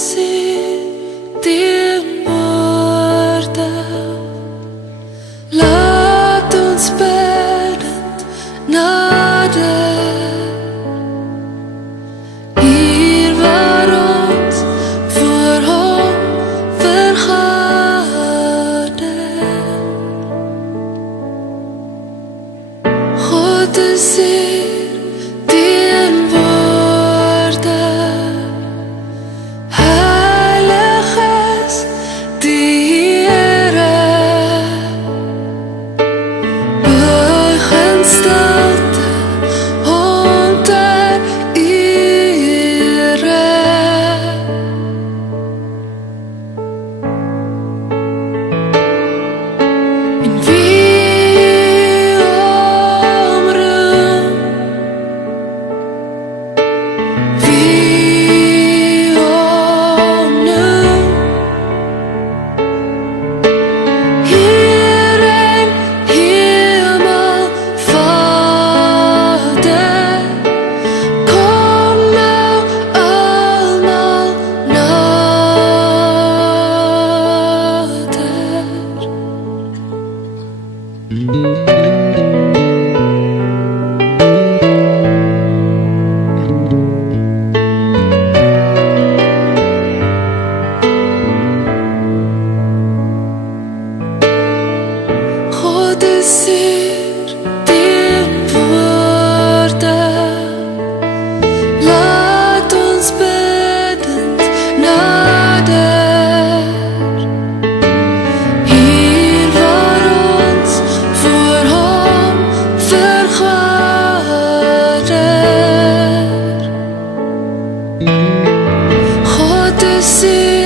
se din woorden. Laat ons bidden nader, hier waar ons voor Hom vergader. God is hier teenwoordig, Heilig is die Here. Buig in stilte Hom ter ere. En wie Hom roem, wie Hom noem, hier in Hemel Vader, kom nou almal nader. God is hier teenwoordig, laat ons bidend nader, hier waar ons voor Hom vergader. God is hier